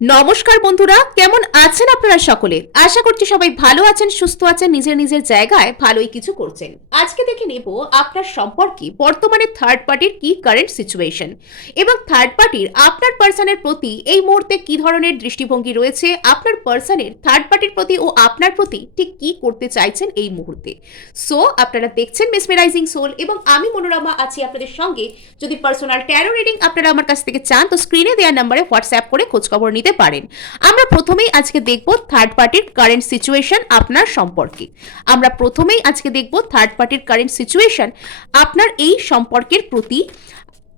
নমস্কার বন্ধুরা, কেমন আছেন আপনারা সকলে? আশা করছি সবাই ভালো আছেন, সুস্থ আছেন, নিজের নিজের জায়গায় ভালোই কিছু করছেন। আজকে দেখে নেব আপনার সম্পর্কে বর্তমানে থার্ড পার্টির কি কারেন্ট সিচুয়েশন এবং থার্ড পার্টির আপনার পার্সনের প্রতি এই মুহূর্তে কি ধরনের দৃষ্টিভঙ্গি রয়েছে, আপনার পার্সনের থার্ড পার্টির প্রতি ও আপনার প্রতি ঠিক কি করতে চাইছেন এই মুহূর্তে। সো আপনারা দেখছেন মেসমেরাইজিং সোল এবং আমি মনোরমা আছি আপনাদের সঙ্গে। যদি পার্সোনাল ট্যারো রিডিং আপনারা আমার কাছ থেকে চান তো স্ক্রিনে দেওয়া নম্বরে হোয়াটসঅ্যাপ করে খোঁজখবর নিতে পারেন। আমরা প্রথমেই আজকে দেখব থার্ড পার্টির কারেন্ট সিচুয়েশন আপনার সম্পর্কে। আপনার এই সম্পর্কের প্রতি।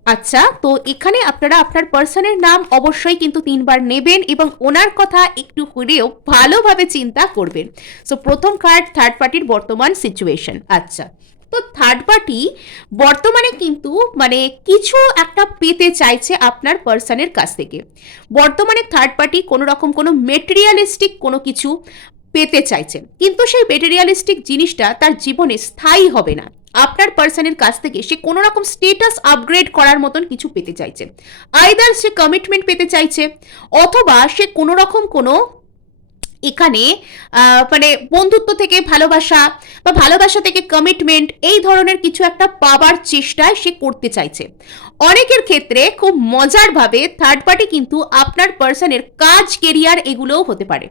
আচ্ছা, তো এখানে আপনারা আপনার পার্সনের নাম অবশ্যই কিন্তু 3বার নেবেন এবং ওনার কথা একটু হলেও ভালোভাবে চিন্তা করবেন। সো প্রথম কার্ড থার্ড পার্টির বর্তমান সিচুয়েশন। আচ্ছা, তো থার্ড পার্টি বর্তমানে কিন্তু কিছু একটা পেতে চাইছে আপনার পার্সনের কাছ থেকে। বর্তমানে থার্ড পার্টি কোনো রকম কোনো মেটেরিয়ালিস্টিক কোনো কিছু পেতে চাইছে, কিন্তু সেই মেটেরিয়ালিস্টিক জিনিসটা তার জীবনে স্থায়ী হবে না। আপনার পার্সনের কাছ থেকে সে কোনো রকম স্টেটাস আপগ্রেড করার মতন কিছু পেতে চাইছে। আইদার সে কমিটমেন্ট পেতে চাইছে, অথবা সে কোনো রকম কোনো এখানে বন্ধুত্ব থেকে ভালোবাসা বা ভালোবাসা থেকে কমিটমেন্ট, এই ধরনের কিছু একটা পাবার চেষ্টায় সে করতে চাইছে। অনেকের ক্ষেত্রে খুব মজার ভাবে থার্ড পার্টি কিন্তু আপনার পার্সনের কাজ, কেরিয়ার এগুলোও হতে পারে।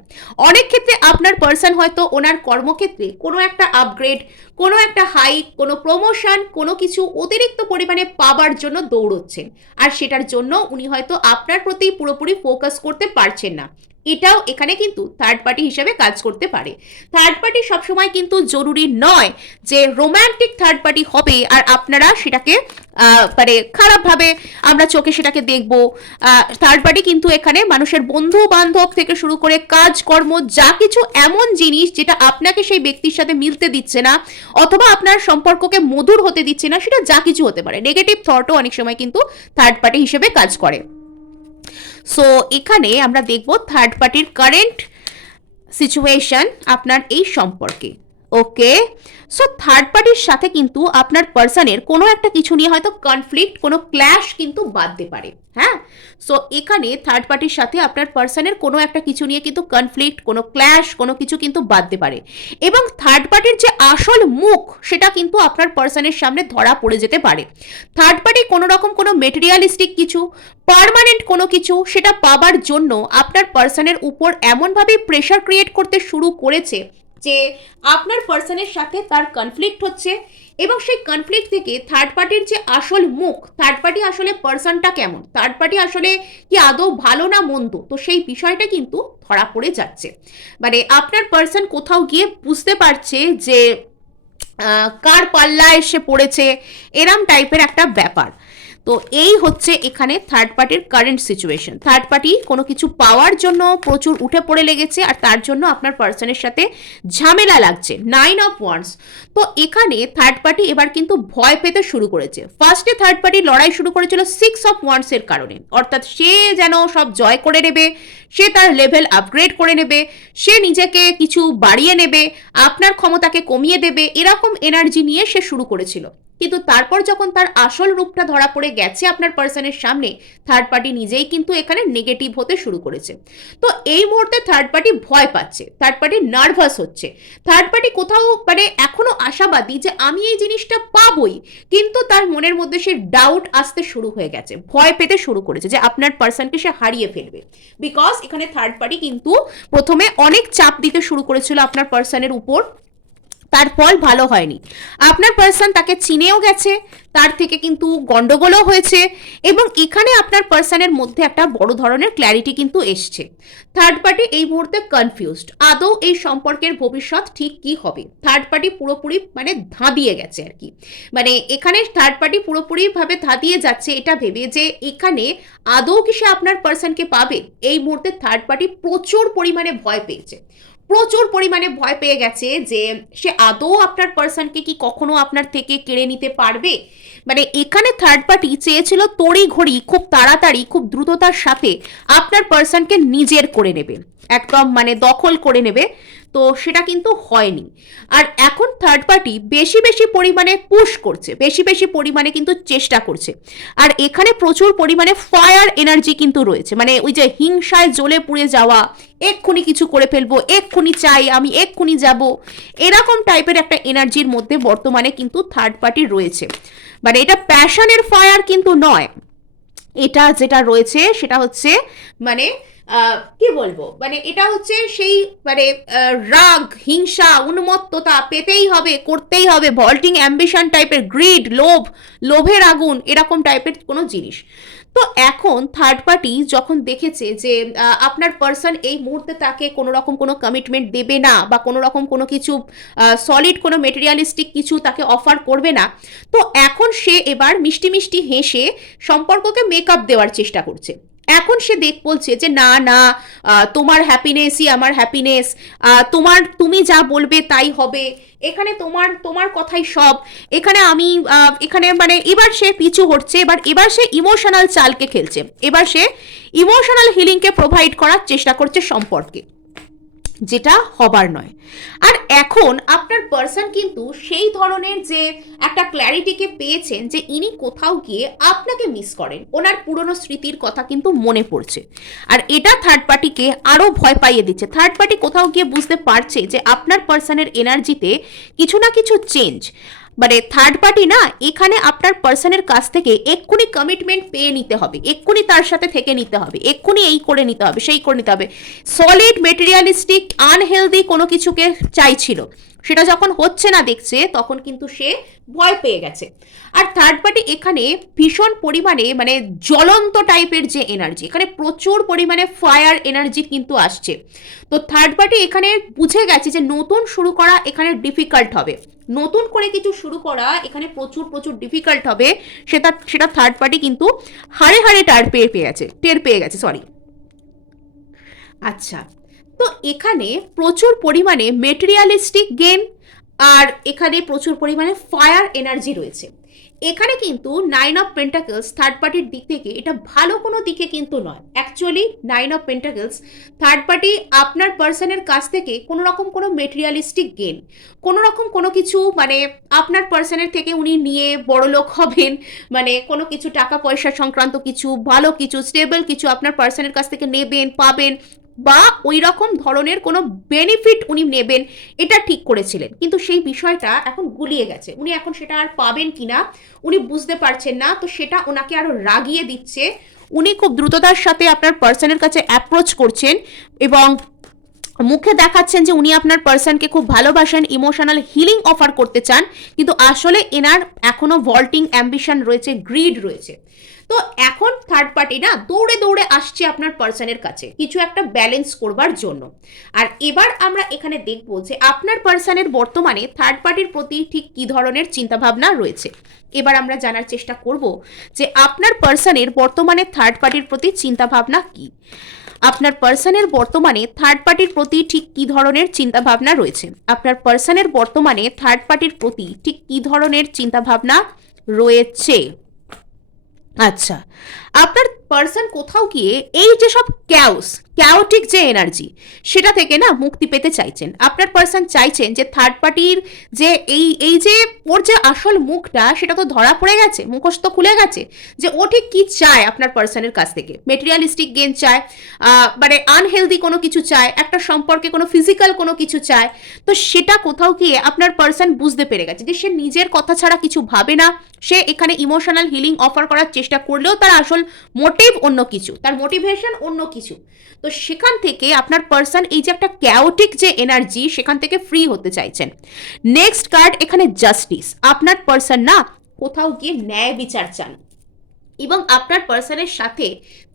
অনেক ক্ষেত্রে আপনার পার্সন হয়তো ওনার কর্মক্ষেত্রে কোনো একটা আপগ্রেড, কোনো একটা হাইক, কোনো প্রমোশন, কোনো কিছু অতিরিক্ত পরিমাণে পাবার জন্য দৌড়চ্ছেন, আর সেটার জন্য উনি হয়তো আপনার প্রতি পুরোপুরি ফোকাস করতে পারছেন না। এটাও এখানে কিন্তু থার্ড পার্টি হিসেবে কাজ করতে পারে। থার্ড পার্টি সবসময় কিন্তু জরুরি নয় যে রোম্যান্টিক থার্ড পার্টি হবে আর আপনারা সেটাকে খারাপভাবে আমরা চোখে সেটাকে দেখব। থার্ড পার্টি কিন্তু এখানে মানুষের বন্ধু বান্ধব থেকে শুরু করে কাজকর্ম, যা কিছু এমন জিনিস যেটা আপনাকে সেই ব্যক্তির সাথে মিলতে দিচ্ছে না অথবা আপনার সম্পর্ককে মধুর হতে দিচ্ছে না, সেটা যা কিছু হতে পারে। নেগেটিভ থটও অনেক সময় কিন্তু থার্ড পার্টি হিসেবে কাজ করে। সো এখানে আমরা দেখব থার্ড পার্টির কারেন্ট সিচুয়েশন আপনার এই সম্পর্কে। ওকে, সো থার্ড পার্টির সাথে কিন্তু আপনার পার্সনের কোনো একটা কিছু নিয়ে হয়তো কনফ্লিক্ট, কোনো ক্ল্যাশ কিন্তু বাঁধতে পারে। হ্যাঁ, সো এখানে থার্ড পার্টির সাথে আপনার পার্সনের কোনো একটা কিছু নিয়ে কিন্তু কনফ্লিক্ট, কোনো ক্ল্যাশ, কোনো কিছু কিন্তু বাঁধতে পারে। এবং থার্ড পার্টির যে আসল মুখ সেটা কিন্তু আপনার পার্সনের সামনে ধরা পড়ে যেতে পারে। থার্ড পার্টি কোনো রকম কোনো মেটেরিয়ালিস্টিক কিছু, পার্মানেন্ট কোনো কিছু সেটা পাবার জন্য আপনার পার্সনের উপর এমনভাবে প্রেশার ক্রিয়েট করতে শুরু করেছে যে আপনার পার্সনের সাথে তার কনফ্লিক্ট হচ্ছে এবং সেই কনফ্লিক্ট থেকে থার্ড পার্টির যে আসল মুখ, থার্ড পার্টি আসলে পার্সনটা কেমন, থার্ড পার্টি আসলে কি আদৌ ভালো না মন্দ, তো সেই বিষয়টা কিন্তু ধরা পড়ে যাচ্ছে। আপনার পার্সন কোথাও গিয়ে বুঝতে পারছে যে কার পাল্লায় এসে পড়েছে, এরম টাইপের একটা ব্যাপার। তো এই হচ্ছে এখানে থার্ড পার্টির কারেন্ট সিচুয়েশন। থার্ড পার্টি কোনো কিছু পাওয়ার জন্য প্রচুর উঠে পড়ে লেগেছে আর তার জন্য আপনার পার্সনের সাথে ঝামেলা লাগছে। 9 অফ ওয়ান্ডস। তো এখানে থার্ড পার্টি এবার কিন্তু ভয় পেতে শুরু করেছে। ফার্স্টে থার্ড পার্টি লড়াই শুরু করেছিল 6 অফ ওয়ান্ডস এর কারণে, অর্থাৎ সে যেন সব জয় করে নেবে, সে তার লেভেল আপগ্রেড করে নেবে, সে নিজেকে কিছু বাড়িয়ে নেবে, আপনার ক্ষমতাকে কমিয়ে দেবে, এরকম এনার্জি নিয়ে সে শুরু করেছিল। কিন্তু তারপর যখন তার আসল রূপটা ধরা পড়ে গেছে আপনার পার্সনের সামনে, থার্ড পার্টি নিজেই কিন্তু এখানে নেগেটিভ হতে শুরু করেছে। তো এই মুহূর্তে থার্ড পার্টি ভয় পাচ্ছে, থার্ড পার্টি নার্ভাস হচ্ছে, থার্ড পার্টি কোথাও এখনো আশাবাদী যে আমি এই জিনিসটা পাবই, কিন্তু তার মনের মধ্যে সে ডাউট আসতে শুরু হয়ে গেছে, ভয় পেতে শুরু করেছে যে আপনার পার্সনকে সে হারিয়ে ফেলবে। বিকজ এখানে থার্ড পার্টি কিন্তু প্রথমে অনেক চাপ দিতে শুরু করেছিল আপনার পার্সনের উপর, তার ফল ভালো হয়নি। আপনার পার্সন তাকে চিনেও গেছে, তার থেকে কিন্তু গন্ডগোলও হয়েছে এবং এখানে আপনার পার্সনের মধ্যে একটা বড় ধরনের ক্ল্যারিটি কিন্তু এসছে। থার্ড পার্টি এই মুহূর্তে কনফিউজড, আদৌ এই সম্পর্কের ভবিষ্যৎ ঠিক কি হবে। থার্ড পার্টি পুরোপুরি ধাঁধিয়ে গেছে আর কি। এখানে থার্ড পার্টি পুরোপুরি ভাবে ধাঁধিয়ে যাচ্ছে এটা ভেবে যে এখানে আদৌ কি সে আপনার পার্সনকে পাবে। এই মুহূর্তে থার্ড পার্টি প্রচুর পরিমাণে ভয় পেয়েছে, প্রচুর পরিমাণে ভয় পেয়ে গেছে যে সে আদৌ আপনার পার্সনকে কি কখনো আপনার থেকে কেড়ে নিতে পারবে। এখানে থার্ড পার্টি চেয়েছিল তড়ি ঘড়ি, খুব তাড়াতাড়ি, খুব দ্রুততার সাথে আপনার পার্সনকে নিজের করে নেবে। একদম মানে দখল করে নেবে, তো সেটা কিন্তু হয়নি। আর এখন থার্ড পার্টি বেশি বেশি পরিমাণে পুশ করছে, বেশি বেশি পরিমাণে কিন্তু চেষ্টা করছে। আর এখানে প্রচুর পরিমাণে ফায়ার এনার্জি কিন্তু রয়েছে, মানে ওই যে হিংসায় জ্বলে পুড়ে যাওয়া, এক্ষুনি কিছু করে ফেলবো, এক্ষুনি চাই আমি, এক্ষুনি যাব, এরকম টাইপের একটা এনার্জির মধ্যে বর্তমানে কিন্তু থার্ড পার্টি রয়েছে। মানে এটা প্যাশনের ফায়ার কিন্তু নয়, এটা যেটা রয়েছে সেটা হচ্ছে মানে কি বলবো, মানে এটা হচ্ছে সেই মানে রাগ, হিংসা, উন্মত্ততা, পেতেই হবে, করতেই হবে, ভল্টিং অ্যাম্বিশন টাইপের, গ্রিড, লোভ, লোভের আগুন, এরকম টাইপের কোনো জিনিস। তো এখন থার্ড পার্টি যখন দেখেছে যে আপনার পার্সন এই মুহূর্তে তাকে কোনো রকম কোনো কমিটমেন্ট দেবে না, বা কোনো রকম কোনো কিছু সলিড কোনো মেটেরিয়ালিস্টিক কিছু তাকে অফার করবে না, তো এখন সে এবার মিষ্টি মিষ্টি হেসে সম্পর্ককে মেকআপ দেওয়ার চেষ্টা করছে। এখন সে বলছে যে না না, তোমার হ্যাপিনেসই আমার হ্যাপিনেস, তুমি যা বলবে তাই হবে, এখানে তোমার তোমার কথাই সব, এখানে আমি এখানে মানে এবার সে পিছু হটছে, এবার সে ইমোশনাল চালকে খেলছে, এবার সে ইমোশনাল হিলিংকে প্রোভাইড করার চেষ্টা করছে সম্পর্কে, যেটা হবার নয়। আর এখন আপনার পার্সন কিন্তু সেই ধরনের যে একটা ক্ল্যারিটিকে পেয়েছেন যে ইনি কোথাও গিয়ে আপনাকে মিস করেন, ওনার পুরনো স্মৃতির কথা কিন্তু মনে পড়ছে। আর এটা থার্ড পার্টিকে আরো ভয় পাইয়ে দিচ্ছে। থার্ড পার্টি কোথাও গিয়ে বুঝতে পারছে যে আপনার পার্সনের এনার্জিতে কিছু না কিছু চেঞ্জ, মানে থার্ড পার্টি না এখানে আপনার পার্সনের কাছ থেকে এক্ষুনি কমিটমেন্ট পেয়ে নিতে হবে, এক্ষুনি তার সাথে থেকে নিতে হবে, এক্ষুনি এই করে নিতে হবে, সেই করে নিতে হবে, সলিড মেটেরিয়ালিস্টিক আনহেলদি কোনো কিছুকে চাইছিল, সেটা যখন হচ্ছে না দেখছে তখন কিন্তু সে ভয় পেয়ে গেছে। আর থার্ড পার্টি এখানে ভীষণ পরিমাণে মানে জ্বলন্ত টাইপের যে এনার্জি, এখানে প্রচুর পরিমাণে ফায়ার এনার্জি কিন্তু আসছে। তো থার্ড পার্টি এখানে বুঝে গেছে যে নতুন শুরু করা এখানে ডিফিকাল্ট হবে, নতুন করে কিছু শুরু করা এখানে প্রচুর প্রচুর ডিফিকাল্ট হবে, সেটা থার্ড পার্টি কিন্তু হাড়ে হাড়ে টের পেয়ে গেছে সরি। আচ্ছা, তো এখানে প্রচুর পরিমাণে মেটেরিয়ালিস্টিক গেম, আর এখানে প্রচুর পরিমাণে ফায়ার এনার্জি রয়েছে। এখানে কিন্তু 9 অফ পেন্টাকলস থার্ড পার্টির দিক থেকে এটা ভালো কোনো দিকে কিন্তু নয়। Actually 9 of pentacles third party আপনার পার্সনের কাছ থেকে কোনো রকম কোনো মেটেরিয়ালিস্টিক গেন, কোনো রকম কোনো কিছু মানে আপনার পার্সনের থেকে উনি নিয়ে বড়লোক হবেন, মানে কোনো কিছু টাকা পয়সা সংক্রান্ত কিছু, ভালো কিছু, স্টেবল কিছু আপনার পার্সনের কাছ থেকে নেবেন, পাবেন, বা ওই রকম ধরনের কোনো বেনিফিট উনি নেবেন, এটা ঠিক করেছিলেন। কিন্তু সেই বিষয়টা এখন গুলিয়ে গেছে, উনি এখন সেটা আর পাবেন কিনা উনি বুঝতে পারছেন না, তো সেটা ওনাকে আরো রাগিয়ে দিচ্ছে। উনি খুব দ্রুততার সাথে আপনার পার্সনের কাছে অ্যাপ্রোচ করছেন এবং মুখে দেখাচ্ছেন যে উনি আপনার পার্সনকে খুব ভালোবাসেন, ইমোশনাল হিলিং অফার করতে চান, কিন্তু আসলে এনার এখনো ভল্টিং অ্যাম্বিশন রয়েছে, গ্রিড রয়েছে। তো এখন থার্ড পার্টি না দৌড়ে দৌড়ে আসছে আপনার পার্সনের কাছে কিছু একটা ব্যালেন্স করবার জন্য। আর এবার আমরা এখানে দেখব যে আপনার পার্সনের বর্তমানে থার্ড পার্টির প্রতি ঠিক কী ধরনের চিন্তাভাবনা রয়েছে। এবার আমরা জানার চেষ্টা করব যে আপনার পার্সনের বর্তমানে থার্ড পার্টির প্রতি চিন্তাভাবনা কী। আপনার পার্সনের বর্তমানে থার্ড পার্টির প্রতি ঠিক কী ধরনের চিন্তাভাবনা রয়েছে, আপনার পার্সনের বর্তমানে থার্ড পার্টির প্রতি ঠিক কী ধরনের চিন্তাভাবনা রয়েছে। আচ্ছা, আপনার পার্সন কোথাও গিয়ে এই যে সব ক্যাওটিক যে এনার্জি সেটা থেকে না মুক্তি পেতে চাইছেন। আপনার পার্সন চাইছেন যে থার্ড পার্টির যে এই যে ওর যে আসল মুখটা সেটা তো ধরা পড়ে গেছে, মুখোশ তো খুলে গেছে, যে ও ঠিক কি চায় আপনার পার্সনের কাছ থেকে। মেটেরিয়ালিস্টিক গেন চায়, মানে আনহেলদি কোনো কিছু চায়, একটা সম্পর্কে কোনো ফিজিক্যাল কোনো কিছু চায়। তো সেটা কোথাও গিয়ে আপনার পার্সন বুঝতে পেরে গেছে যে সে নিজের কথা ছাড়া কিছু ভাবে না, সে এখানে ইমোশনাল হিলিং অফার করার চেষ্টা করলেও তার আসল মোটিভ অন্য কিছু, তার মোটিভেশন অন্য কিছু। তো সেখান থেকে আপনার পার্সন এই যে একটা ক্যাওটিক যে এনার্জি সেখান থেকে ফ্রি হতে চাইছেন। নেক্সট কার্ড এখানে জাস্টিস। আপনার পার্সন না কোথাও গিয়ে ন্যায় বিচার চান, এবং আপনার পার্সনের সাথে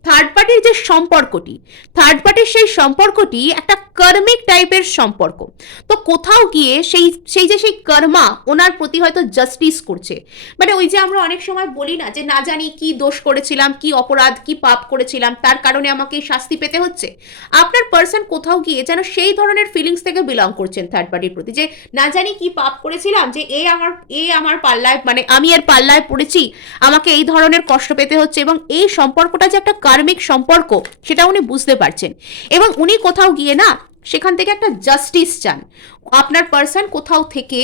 থার্ড পার্টির যে সম্পর্কটি, থার্ড পার্টির সেই সম্পর্কটি একটা কর্মিক টাইপের সম্পর্ক। তো কোথাও গিয়ে সেই কর্মা ওনার প্রতি হয়তো জাস্টিস করছে, মানে ওই যে আমরা অনেক সময় বলি না যে না জানি কি দোষ করেছিলাম, কি অপরাধ, কি পাপ করেছিলাম, তার কারণে আমাকে শাস্তি পেতে হচ্ছে। আপনার পার্সন কোথাও গিয়ে যেন সেই ধরনের ফিলিংস থেকে বিলং করছেন থার্ড পার্টির প্রতি, যে না জানি কি পাপ করেছিলাম, যে আমার পাল্লায়, মানে আমি এর পাল্লায় পড়েছি, আমাকে এই ধরনের কষ্ট পেতে হচ্ছে, এবং এই সম্পর্কটা যে একটা কার্মিক সম্পর্ক সেটা উনি বুঝতে পারছেন, এবং উনি কোথাও গিয়ে না সেখান থেকে একটা জাস্টিস চান। আপনার পার্সন কোথাও থেকে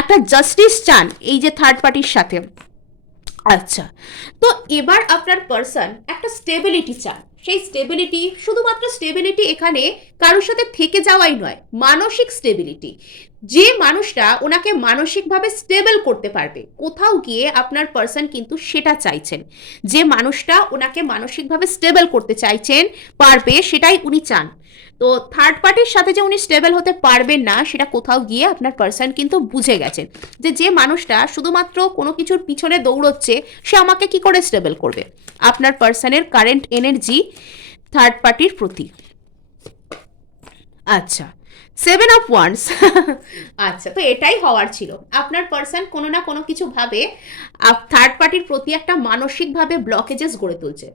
একটা জাস্টিস চান এই যে থার্ড পার্টির সাথে। আচ্ছা, তো এবার আপনার পার্সন একটা স্টেবিলিটি চান। সেই স্টেবিলিটি, শুধুমাত্র স্টেবিলিটি এখানে কারোর সাথে থেকে যাওয়াই নয়, মানসিক স্টেবিলিটি। যে মানুষটা ওনাকে মানসিকভাবে স্টেবল করতে পারবে, কোথাও গিয়ে আপনার পার্সন কিন্তু সেটা চাইছেন। যে মানুষটা ওনাকে মানসিকভাবে স্টেবল করতে চাইছেন পারবে, সেটাই উনি চান। তো থার্ড পার্টির সাথে যে উনি স্টেবল হতে পারবেন না, সেটা কোথাও গিয়ে আপনার পার্সন কিন্তু বুঝে গেছেন যে যে মানুষটা শুধুমাত্র কোনো কিছুর পিছনে দৌড়চ্ছে, সে আমাকে কি করে স্টেবল করবে। আপনার পার্সনের কারেন্ট এনার্জি থার্ড পার্টির প্রতি। আচ্ছা, 7 অফ ওয়ান্স। আচ্ছা, তো এটাই হওয়ার ছিল। আপনার পার্সন কোনো না কোনো কিছু ভাবে থার্ড পার্টির প্রতি একটা মানসিকভাবে ব্লকেজেস গড়ে তুলছে।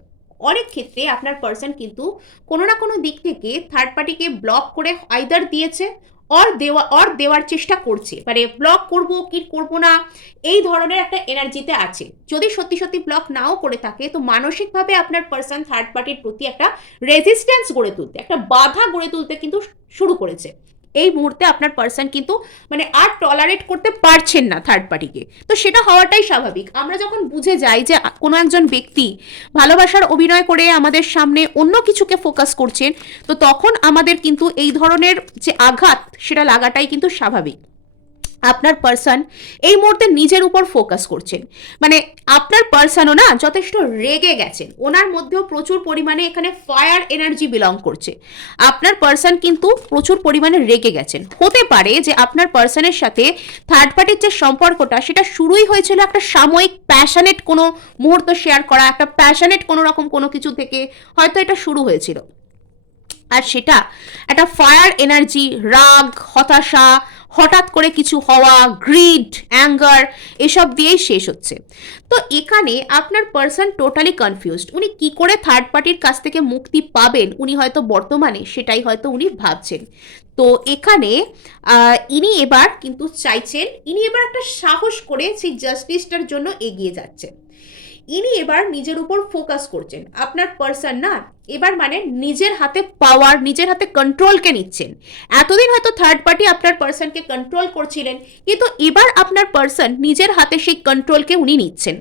অনেক ক্ষেত্রে আপনার পার্সন কিন্তু কোনো না কোনো দিক থেকে থার্ড পার্টিকে ব্লক করে আইদার দিয়েছে দেওয়ার চেষ্টা করছে, মানে ব্লক করব কি করব না এই ধরনের একটা এনার্জিতে আছে। যদি সত্যি সত্যি ব্লক নাও করে থাকে, তো মানসিকভাবে আপনার পার্সন থার্ড পার্টির প্রতি একটা রেজিস্ট্যান্স গড়ে তুলতে, একটা বাধা গড়ে তুলতে কিন্তু শুরু করেছে। এই মুহূর্তে আপনার পার্সন কিন্তু মানে আর টলারেট করতে পারছেন না থার্ড পার্টিকে। তো সেটা হওয়াটাই স্বাভাবিক। আমরা যখন বুঝে যাই যে কোনো একজন ব্যক্তি ভালোবাসার অভিনয় করে আমাদের সামনে অন্য কিছুকে ফোকাস করছেন, তো তখন আমাদের কিন্তু এই ধরনের যে আঘাত সেটা লাগাটাই কিন্তু স্বাভাবিক। আপনার পার্সন এই মুহূর্তে নিজের উপর ফোকাস করছেন, মানে আপনার পার্সনও না যথেষ্ট রেগে গেছেন। ওনার মধ্যেও প্রচুর পরিমাণে এখানে ফায়ার এনার্জি বিলং করছে। আপনার পার্সন কিন্তু প্রচুর পরিমাণে রেগে গেছেন। হতে পারে যে আপনার পার্সনের সাথে থার্ড পার্টির যে সম্পর্কটা, সেটা শুরুই হয়েছিল একটা সাময়িক প্যাশনেট কোনো মুহূর্ত শেয়ার করা, একটা প্যাশনেট কোনো রকম কোনো কিছু থেকে হয়তো এটা শুরু হয়েছিল। আর সেটা একটা ফায়ার এনার্জি, রাগ, হতাশা, হঠাৎ করে কিছু হওয়া, গ্রিড, অ্যাঙ্গার, এসব দিয়েই শেষ হচ্ছে। তো এখানে আপনার পার্সন টোটালি কনফিউজড। উনি কি করে থার্ড পার্টির কাছ থেকে মুক্তি পাবেন, উনি হয়তো বর্তমানে সেটাই হয়তো উনি ভাবছেন। তো এখানে ইনি এবার কিন্তু চাইছেন, ইনি এবার একটা সাহস করে সেই জাস্টিসটার জন্য এগিয়ে যাচ্ছেন। ইনি এবার নিজের উপর ফোকাস করছেন। আপনার পার্সন না এবার মানে নিজের হাতে পাওয়ার, নিজের হাতে কন্ট্রোলকে নিচ্ছেন। এতদিন হয়তো থার্ড পার্টি আপনার পার্সনকে কন্ট্রোল করছিলেন, কিন্তু এবার আপনার পার্সন নিজের হাতে সেই কন্ট্রোলকে উনি নিচ্ছেন।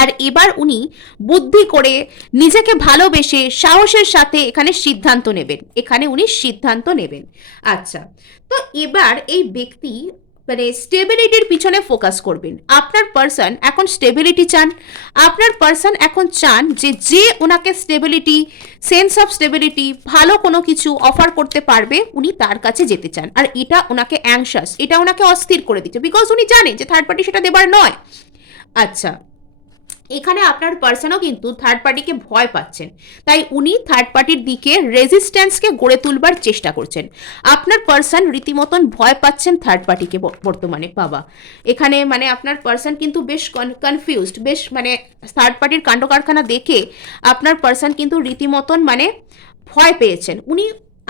আর এবার উনি বুদ্ধি করে, নিজেকে ভালোবেসে, সাহসের সাথে এখানে সিদ্ধান্ত নেবেন। এখানে উনি সিদ্ধান্ত নেবেন। আচ্ছা, তো এবার এই ব্যক্তি মানে স্টেবিলিটির পিছনে ফোকাস করবেন। আপনার পার্সন এখন স্টেবিলিটি চান। আপনার পার্সন এখন চান যে ওনাকে স্টেবিলিটি, সেন্স অফ স্টেবিলিটি, ভালো কোনো কিছু অফার করতে পারবে, উনি তার কাছে যেতে চান। আর এটা ওনাকে অ্যাংশাস, এটা ওনাকে অস্থির করে দিচ্ছে, বিকজ উনি জানেন যে থার্ড পার্টি সেটা দেবার নয়। আচ্ছা, এখানে আপনার পার্সনও কিন্তু থার্ড পার্টিকে ভয় পাচ্ছেন, তাই উনি থার্ড পার্টির দিকে রেজিস্ট্যান্সকে গড়ে তুলবার চেষ্টা করছেন। আপনার পার্সন রীতিমতন ভয় পাচ্ছেন থার্ড পার্টিকে বর্তমানে। বাবা, এখানে মানে আপনার পার্সন কিন্তু বেশ কনফিউজড, বেশ মানে থার্ড পার্টির কাণ্ড কারখানা দেখে আপনার পার্সন কিন্তু রীতিমতন মানে ভয় পেয়েছেন উনি।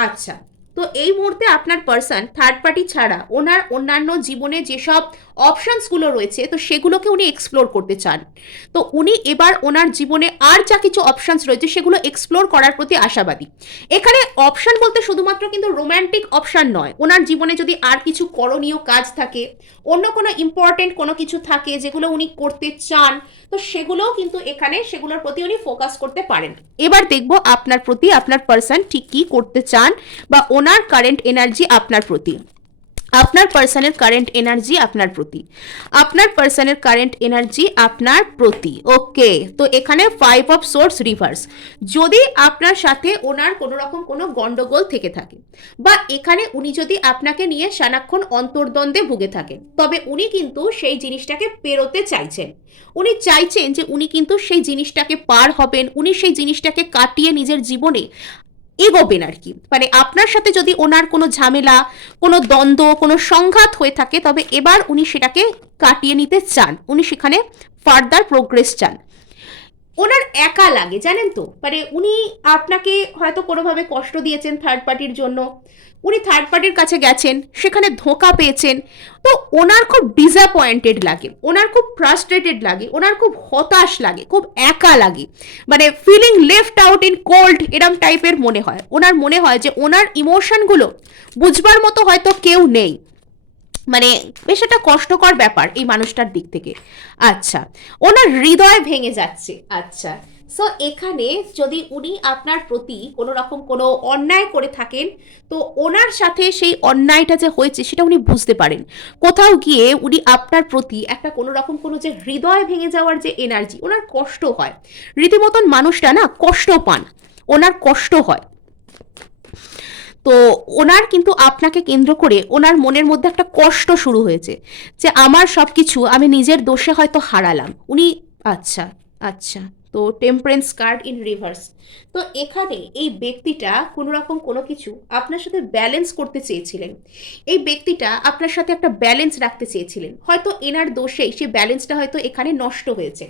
আচ্ছা, তো এই মুহূর্তে আপনার পার্সন থার্ড পার্টি ছাড়া ওনার অন্যান্য জীবনে যেসব অপশানসগুলো রয়েছে, তো সেগুলোকে উনি এক্সপ্লোর করতে চান। তো উনি এবার ওনার জীবনে আর যা কিছু অপশানস রয়েছে সেগুলো এক্সপ্লোর করার প্রতি আশাবাদী। এখানে অপশান বলতে শুধুমাত্র কিন্তু রোম্যান্টিক অপশান নয়। ওনার জীবনে যদি আর কিছু করণীয় কাজ থাকে, অন্য কোনো ইম্পর্টেন্ট কোনো কিছু থাকে যেগুলো উনি করতে চান, তো সেগুলোও কিন্তু এখানে সেগুলোর প্রতি উনি ফোকাস করতে পারেন। এবার দেখব আপনার প্রতি আপনার পার্সন ঠিক কী করতে চান, বা ওনার কারেন্ট এনার্জি আপনার প্রতি। আপনার পার্সনের কারেন্ট এনার্জি আপনার প্রতি, আপনার পার্সনের কারেন্ট এনার্জি আপনার প্রতি। ওকে, তো এখানে 5 অফ সোর্স রিভার্স। যদি আপনার সাথে ওনার কোনো রকম কোনো গন্ডগোল থেকে থাকে, বা এখানে উনি যদি আপনাকে নিয়ে সারাক্ষণ অন্তর্দ্বন্দ্বে ভুগে থাকেন, তবে উনি কিন্তু সেই জিনিসটাকে পেরোতে চাইছেন। উনি চাইছেন যে উনি কিন্তু সেই জিনিসটাকে পার হবেন, উনি সেই জিনিসটাকে কাটিয়ে নিজের জীবনে এগোবেন আর কি। মানে আপনার সাথে যদি ওনার কোনো ঝামেলা, কোনো দ্বন্দ্ব, কোনো সংঘাত হয়ে থাকে, তবে এবার উনি সেটাকে কাটিয়ে নিতে চান, উনি সেখানে ফার্দার প্রোগ্রেস চান। ওনার একা লাগে, জানেন তো, মানে উনি আপনাকে হয়তো কোনোভাবে কষ্ট দিয়েছেন থার্ড পার্টির জন্য, উনি থার্ড পার্টির কাছে গেছেন, সেখানে ধোঁকা পেয়েছেন, তো ওনার খুব ডিসঅ্যাপয়েন্টেড লাগে, ওনার খুব ফ্রাস্ট্রেটেড লাগে, ওনার খুব হতাশ লাগে, খুব একা লাগে, মানে feeling left out in cold এরম টাইপের মনে হয়। ওনার মনে হয় যে ওনার ইমোশনগুলো বুঝবার মতো হয়তো কেউ নেই, মানে বেশ একটা কষ্টকর ব্যাপার এই মানুষটার দিক থেকে। আচ্ছা, ওনার হৃদয় ভেঙে যাচ্ছে। আচ্ছা, সো এখানে যদি উনি আপনার প্রতি কোনো রকম কোনো অন্যায় করে থাকেন, তো ওনার সাথে সেই অন্যায়টা যে হয়েছে সেটা উনি বুঝতে পারেন। কোথাও গিয়ে উনি আপনার প্রতি একটা কোনো রকম কোনো যে হৃদয় ভেঙে যাওয়ার যে এনার্জি, ওনার কষ্ট হয়, রীতিমতন মানুষটা না কষ্ট পান, ওনার কষ্ট হয়। তো ওনার কিন্তু আপনাকে কেন্দ্র করে ওনার মনের মধ্যে একটা কষ্ট শুরু হয়েছে যে আমার সব কিছু আমি নিজের দোষে হয়তো হারালাম উনি। আচ্ছা, আচ্ছা, তো টেম্পারেন্স কার্ড ইন রিভার্স। তো এখানে এই ব্যক্তিটা কোনো রকম কোনো কিছু আপনার সাথে ব্যালেন্স করতে চেয়েছিলেন, এই ব্যক্তিটা আপনার সাথে একটা ব্যালেন্স রাখতে চেয়েছিলেন, হয়তো এনার দোষেই সেই ব্যালেন্সটা হয়তো এখানে নষ্ট হয়েছে।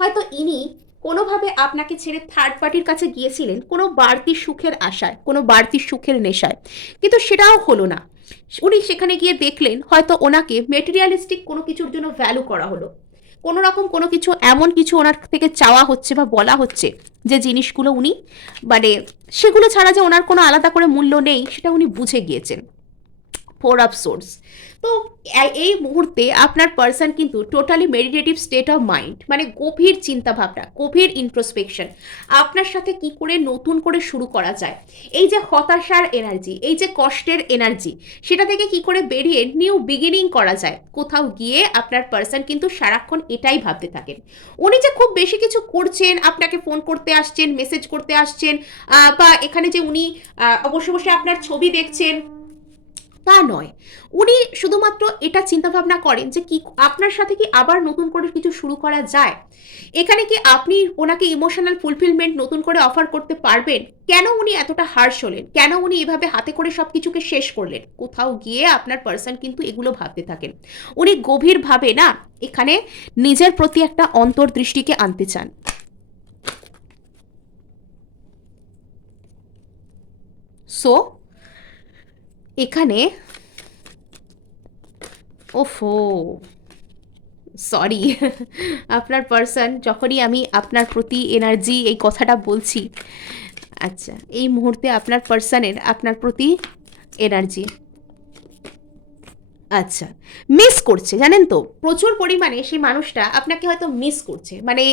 হয়তো ইনি কোনোভাবে আপনাকে ছেড়ে থার্ড পার্টির কাছে গিয়েছিলেন কোনো বাড়তি সুখের আশায়, কোনো বাড়তি সুখের নেশায়, কিন্তু সেটাও হলো না। উনি সেখানে গিয়ে দেখলেন হয়তো ওনাকে মেটেরিয়ালিস্টিক কোনো কিছুর জন্য ভ্যালু করা হলো, কোনো রকম কোনো কিছু এমন কিছু ওনার থেকে চাওয়া হচ্ছে বা বলা হচ্ছে যে জিনিসগুলো উনি মানে সেগুলো ছাড়া যে ওনার কোনো আলাদা করে মূল্য নেই সেটা উনি বুঝে গিয়েছেন। Four of swords. তো এই মুহূর্তে আপনার পার্সন কিন্তু totally meditative state of mind, মানে গভীর চিন্তাভাবনা, গভীর ইন্ট্রোস্পেকশন, আপনার সাথে কি করে নতুন করে শুরু করা যায়, এই যে হতাশার এনার্জি, এই যে কষ্টের এনার্জি, সেটা থেকে কি করে বেরিয়ে নিউ বিগিনিং করা যায়, কোথাও গিয়ে আপনার পার্সন কিন্তু সারাক্ষণ এটাই ভাবতে থাকেন। উনি যে খুব বেশি কিছু করছেন, আপনাকে ফোন করতে আসছেন, মেসেজ করতে আসছেন, বা এখানে যে উনি বসে বসে আপনার ছবি দেখছেন, তা নয়। উনি শুধুমাত্র এটা চিন্তাভাবনা করেন যে কি আপনার সাথে কি আবার নতুন করে কিছু শুরু করা যায়, এখানে কি আপনি ওনাকে ইমোশনাল ফুলফিলমেন্ট নতুন করে অফার করতে পারবেন। কেন উনি এতটা হার্শ হলেন, কেন উনি এভাবে হাতে করে সব কিছুকে শেষ করলেন, কোথাও গিয়ে আপনার পার্সন কিন্তু এগুলো ভাবতে থাকেন। উনি গভীরভাবে না এখানে নিজের প্রতি একটা অন্তর্দৃষ্টিকে আনতে চান। সো এখানে ওফো সরি আপনার পার্সন যখনই আমি আপনার প্রতি এনার্জি এই কথাটা বলছি, আচ্ছা এই মুহূর্তে আপনার পার্সনের আপনার প্রতি এনার্জি আচ্ছা মিস করছে, জানেন তো, প্রচুর পরিমাণে সেই মানুষটা আপনাকে হয়তো মিস করছে, মানে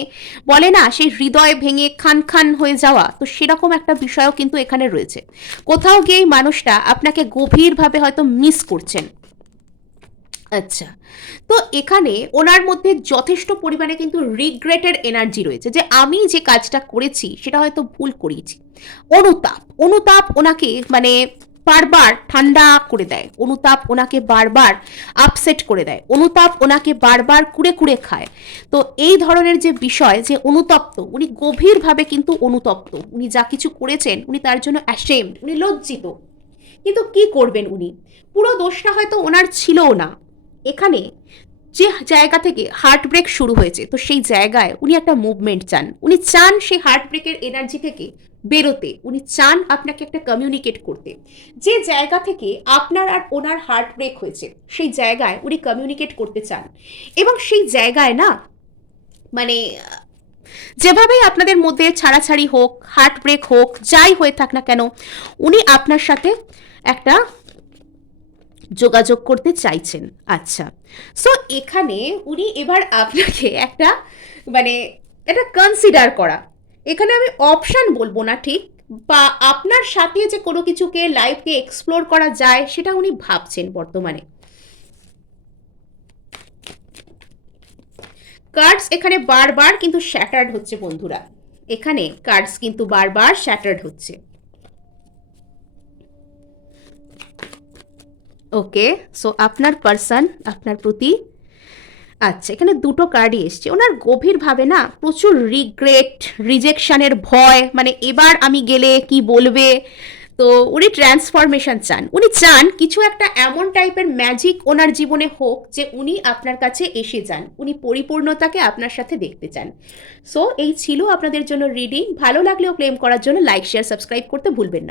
বলে না সেই হৃদয় ভেঙে খান খান হয়ে যাওয়া, তো সেরকম একটা বিষয়ও কিন্তু এখানে রয়েছে। কোথাও গিয়ে এই মানুষটা আপনাকে গভীরভাবে হয়তো মিস করছেন। আচ্ছা, তো এখানে ওনার মধ্যে যথেষ্ট পরিমাণে কিন্তু রিগ্রেটের এনার্জি রয়েছে যে আমি যে কাজটা করেছি সেটা হয়তো ভুল করিয়েছি। অনুতাপ, অনুতাপ ওনাকে মানে বারবার ঠান্ডা করে দেয়, অনুতাপ ওনাকে বারবার আপসেট করে দেয়, অনুতাপ ওনাকে বারবার কুড়ে কুড়ে খায়। তো এই ধরনের যে বিষয় যে অনুতপ্ত, উনি গভীরভাবে কিন্তু অনুতপ্ত, উনি যা কিছু করেছেন উনি তার জন্য অ্যাশেমড, উনি লজ্জিত, কিন্তু কি করবেন উনি, পুরো দোষটা হয়তো ওনার ছিলও না। এখানে যে জায়গা থেকে হার্ট ব্রেক শুরু হয়েছে, তো সেই জায়গায় উনি একটা মুভমেন্ট চান, উনি চান সেই হার্ট ব্রেকের এনার্জি থেকে বেরোতে, উনি চান আপনাকে একটা কমিউনিকেট করতে। যে জায়গা থেকে আপনার আর ওনার হার্ট ব্রেক হয়েছে সেই জায়গায় উনি কমিউনিকেট করতে চান, এবং সেই জায়গায় না মানে যেভাবেই আপনাদের মধ্যে ছাড়াছাড়ি হোক, হার্ট ব্রেক হোক, যাই হয়ে থাক না কেন, উনি আপনার সাথে একটা যোগাযোগ করতে চাইছেন। আচ্ছা, সো এখানে উনি এবার আপনাকে একটা মানে এটা কনসিডার করা, এখানে আমি অপশান বলবো না ঠিক, বা আপনার সাথে যে কোনো কিছুকে লাইফকে এক্সপ্লোর করা যায় সেটা উনি ভাবছেন বর্তমানে। কার্ডস এখানে বারবার কিন্তু শ্যাটার্ড হচ্ছে বন্ধুরা, এখানে কার্ডস কিন্তু বারবার শ্যাটার্ড হচ্ছে। ওকে, সো আপনার পার্সন আপনার প্রতি আচ্ছা এখানে দুটো কার্ডই এসছে, ওনার গভীরভাবে না প্রচুর রিগ্রেট, রিজেকশনের ভয়, মানে এবার আমি গেলে কি বলবে, তো তো উনি ট্রান্সফরমেশন চান, উনি চান কিছু একটা এমন টাইপের ম্যাজিক ওনার জীবনে হোক যে উনি আপনার কাছে এসে যান, উনি পরিপূর্ণতাকে আপনার সাথে দেখতে চান। সো এই ছিল আপনাদের জন্য রিডিং। ভালো লাগলেও ক্লেম করার জন্য লাইক শেয়ার সাবস্ক্রাইব করতে ভুলবেন না।